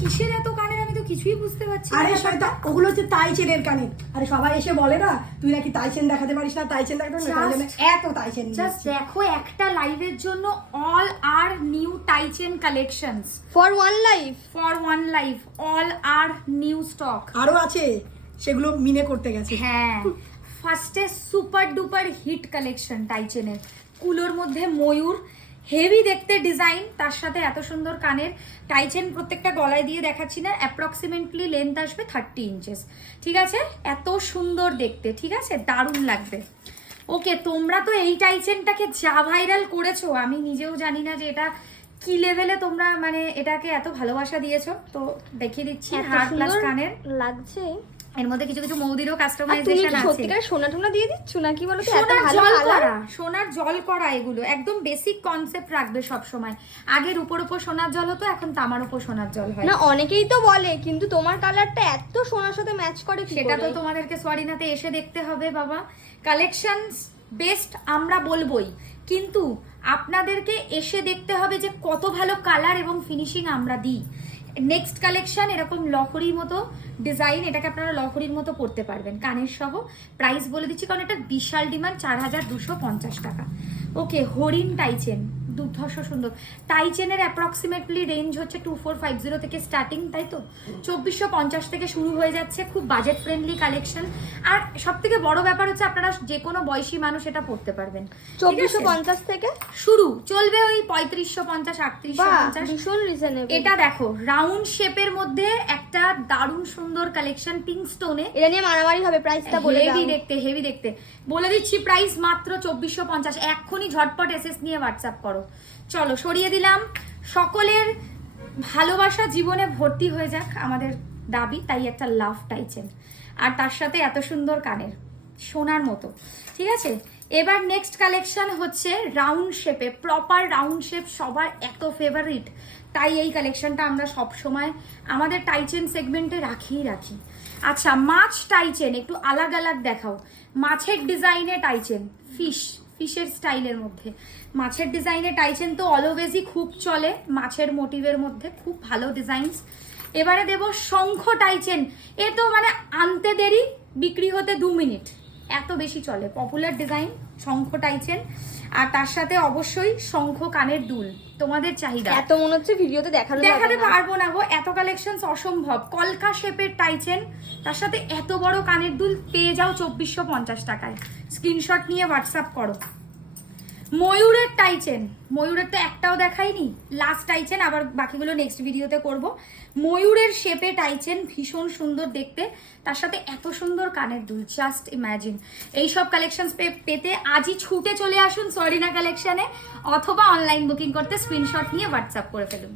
কিসের এত কানের, আমি তো কিছুই বুঝতে পারছি না। আরে শয়তা, ওগুলো হচ্ছে তাই চেনের কানের। আরে সবাই এসে বলে না তুই নাকি তাই চেন দেখাতে পারিস না, তাই চেন দেখাতে পারিস না, তাই জন্য এত তাই চেন। জাস্ট দেখো, একটা লাইভের জন্য অল আর নিউ টাইচেন collections for one life, for one live, all are new stock. আরো আছে, সেগুলো মিনে করতে গেছে। হ্যাঁ, ফার্স্টে সুপার ডুপার হিট কালেকশন টাইচেনের, কুলোর মধ্যে ময়ূর, হেভি দেখতে ডিজাইন, তার সাথে এত সুন্দর কানের। টাইচেন প্রত্যেকটা গলায় দিয়ে দেখাচ্ছি না, অ্যাপ্রক্সিমেটলি লেন্থ আসবে 30 ইঞ্চেস। ঠিক আছে, এত সুন্দর দেখতে, ঠিক আছে, দারুণ লাগবে। ওকে, তোমরা তো এই টাইচেনটাকে যা ভাইরাল করেছো, আমি নিজেও জানি না যে এটা কি লেভেলে তোমরা মানে এটাকে এত ভালোবাসা দিয়েছো। তো দেখিয়ে দিচ্ছি হার প্লাস কানের লাগছে। এর মধ্যে কিছু কিছু মৌদিরও তুমি কাস্টমাইজেশন আছে। সত্যিকার সোনা টোনা দিয়ে দিচ্ছ নাকি বলো তো? এত সোনার ভালো জল কালার। করা, সোনার জল করা, এগুলো একদম বেসিক কনসেপ্ট রাখবে সব সময়। আগের উপর সোনার জল হতো, এখন তামার উপর সোনার জল হয়। না, অনেকেই তো বলে, কিন্তু তোমার কালারটা এত সোনার সাথে ম্যাচ করে কি সেটা তো করে? তোমাদেরকে সোয়ারিনাতে এসে দেখতে হবে বাবা। কালেকশনস বেস্ট আমরা বলবোই, কিন্তু আপনাদেরকে এসে দেখতে হবে যে কত ভালো কালার এবং ফিনিশিং আমরা দিই। নেক্সট কালেকশন এরকম লহরির মতো ডিজাইন, এটাকে আপনারা লহরির মতো পড়তে পারবেন কানের সহ। প্রাইস বলে দিচ্ছি কারণ এটা বিশাল ডিমান্ড, 4250 টাকা। ওকে, হরিণ টাইচেন, দুর্ধর্ষ সুন্দর। টাইচেনের অ্যাপ্রক্সিমেটলি রেঞ্জ হচ্ছে 2450 থেকে স্টার্টিং, তাই তো 2450 থেকে শুরু হয়ে যাচ্ছে। খুব বাজেট ফ্রেন্ডলি কালেকশন। আর সব থেকে বড় ব্যাপার হচ্ছে আপনারা যে কোনো বয়সী মানুষ এটা পড়তে পারবেন। 2450 থেকে শুরু, চলবে ওই 3550 3850। ভীষণ রিজনেবল। এটা দেখো, রাউন্ড শেপের মধ্যে একটা দারুণ সুন্দর কালেকশন, পিঙ্ক স্টোনে। এটা নিয়ে মারামারি হবে, প্রাইসটা বলে দাও। হেভি দেখতে, হেভি দেখতে। বলে দিচ্ছি প্রাইস মাত্র 2450। এক্ষুনি ঝটপট এসএস নিয়ে হোয়াটসঅ্যাপ করো। চলো, সরিয়ে দিলাম। সকলের ভালোবাসা জীবনে ভর্তি হয়ে যাক আমাদের দাবি, তাই একটা লাভ টাইচেন, আর তার সাথে এত সুন্দর কানের, সোনার মতো। ঠিক আছে, এবার নেক্সট কালেকশন হচ্ছে রাউন্ড শেপে, প্রপার রাউন্ড শেপ সবার এত ফেভারিট, তাই এই কালেকশনটা আমরা সব সময় আমাদের টাইচেন সেগমেন্টে রাখি। আচ্ছা, মাছ টাইচেন একটু আলাগ আলাগ দেখাও। মাছের ডিজাইনে টাইচেন, ফিশের স্টাইলের মধ্যে মাছের ডিজাইনে টাইচেন তো অলওয়েজই খুব চলে, মাছের মোটিভের মধ্যে খুব ভালো ডিজাইনস। এবারে দেব শঙ্খ টাইচেন। এ তো মানে আনতে দেরি, বিক্রি হতে 2 মিনিট, এত বেশি চলে, পপুলার ডিজাইন শঙ্খ টাইচেন। আর তার সাথে অবশ্যই শঙ্খ কানের দুল, তোমাদের চাহিদা। এত মনে হচ্ছে ভিডিওতে দেখাতে পারবো না গো, এত কালেকশন অসম্ভব। কলকা শেপের টাইচেন, তার সাথে এত বড় কানের দুল পেয়ে যাও 2450 টাকায়। স্ক্রিনশট নিয়ে হোয়াটসঅ্যাপ করো। ময়ূরের টাইচেন, ময়ূরের তো একটাও দেখাইনি, লাস্ট টাইচেন, আবার বাকিগুলো নেক্সট ভিডিওতে করব। ময়ূরের শেপে টাইচেন, ভীষণ সুন্দর দেখতে, তার সাথে এত সুন্দর কানের দুল, জাস্ট ইমাজিন। এইসব কালেকশন পেতে আজই ছুটে চলে আসুন সোয়ারিনা কালেকশনে, অথবা অনলাইন বুকিং করতে স্ক্রিনশট নিয়ে হোয়াটসঅ্যাপ করে ফেলুন।